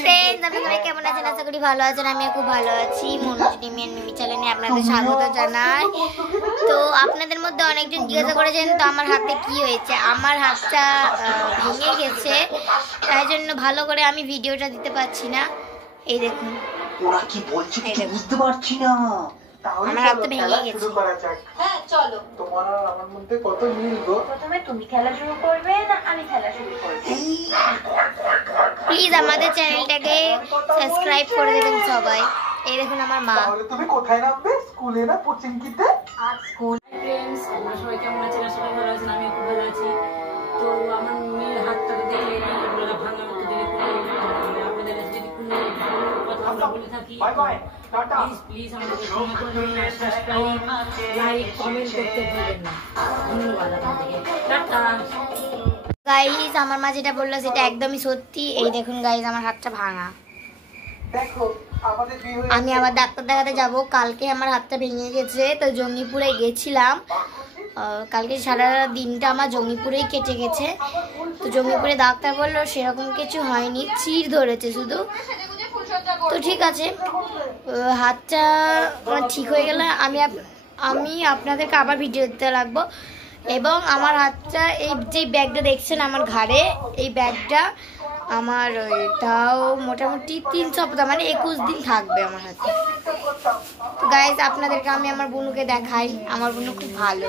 Friends, আপনারা সবাই কেমন আছেন? আশা করি ভালো আছেন। আমিও খুব ভালো আছি। মনোজ ডিমি এন্ড মিমি চ্যানেলে আপনাদের স্বাগত জানাই। তো আপনাদের মধ্যে অনেকজন জিজ্ঞাসা করেছেন তো আমার হাতে কি হয়েছে। আমার হাতটা ভেঙে গেছে, তাই জন্য ভালো করে আমি ভিডিওটা দিতে পারছি না। এই দেখুন, ওরা কি বলছে কিছু বুঝতে পারছি না। আমার হাতটা ভেঙে গেছে। হ্যাঁ চলো। তোমার আর আমার মধ্যে কত মিল গো। প্রথমে তুমি খেলা শুরু করবে না আমি খেলা শুরু করব? প্লিজ আমাদের চ্যানেলটাকে সাবস্ক্রাইব করে দেবেন সবাই। এই দেখুন আমার মা। তাহলে তুমি কোথায় নামবে? স্কুলে না কোচিংকিতে? আজ স্কুল। ফ্রেন্ডস, আপনারা সবাই কেমন আছেন? আশা করি ভালো আছেন। আমিও খুব ভালো আছি। তো আমার মেয়ের হাতটা তো দেখলেন, আপনারা ভাঙা হাতটা দেখে আপনাদের কাছে যদি কোনো কথা আমরা বলে থাকি প্লিজ আমাদেরকে ক্ষমা করবেন, সাবস্ক্রাইব, লাইক, কমেন্ট করতে ভুলবেন না। ধন্যবাদ আপনাদেরকে। টাটা। গাইস, আমার মা যেটা বললো সেটা একদমই সত্যি। এই দেখুন গাইস, আমার হাতটা ভাঙা। দেখো আমাদের বিয়ে হয়ে আমি আবার ডাক্তার দেখাতে যাব। কালকে আমার হাতটা ভেঙে গেছে, তো জঙ্গিপুরে গেছিলাম। কালকে সারা দিনটা আমার জঙ্গিপুরেই কেটে গেছে। তো জঙ্গিপুরে ডাক্তার বললো সেরকম কিছু হয়নি, চিড় ধরেছে শুধু। তো ঠিক আছে, হাতটা ঠিক হয়ে গেলে আমি আপনাদেরকে আবার ভিডিও দিতে লাগবো। এবং আমার হাতটা, এই যে ব্যাগটা দেখছেন আমার ঘাড়ে, এই ব্যাগটা আমার তাও মোটামুটি 3 সপ্তাহ, মানে 21 দিন থাকবে আমার হাতে। তো গাইজ, আপনাদেরকে আমি আমার বোনুকে দেখাই। আমার বোনু খুব ভালো।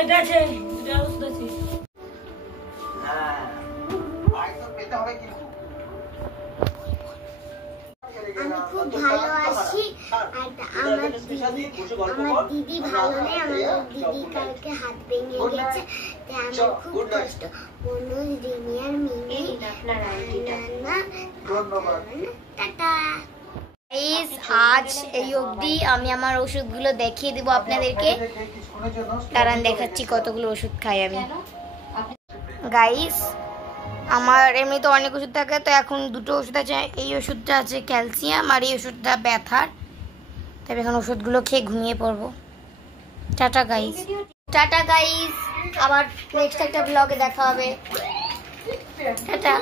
এটা আছে, এটা ওষুধ আছে। হ্যাঁ ভাই তো পেতে হবে কিন্তু। আমি খুব ভালোবাসি। আর আমার দিদি ভালো নেই। আমার দিদি কালকে হাত ভেঙে গেছে, তাই আমার খুব কষ্ট। মনোজ, রিমি আর মিমি, ধন্যবাদ। টাটা। গাইজ, আজ এই অবধি। আমি আমার ওষুধগুলো দেখিয়ে দেবো আপনাদেরকে। কারণ দেখাচ্ছি কতগুলো ওষুধ খাই আমি। গাইজ, আমার এমনিতে অনেক ওষুধ থাকে, তো এখন 2টো ওষুধ আছে। এই ওষুধটা আছে ক্যালসিয়াম, আর এই ওষুধটা ব্যথার। তবে এখন ওষুধগুলো খেয়ে ঘুমিয়ে পড়বো। Tata guys. টাটা গাইজ, আবার নেক্সট একটা ব্লগে দেখা হবে। টাটা।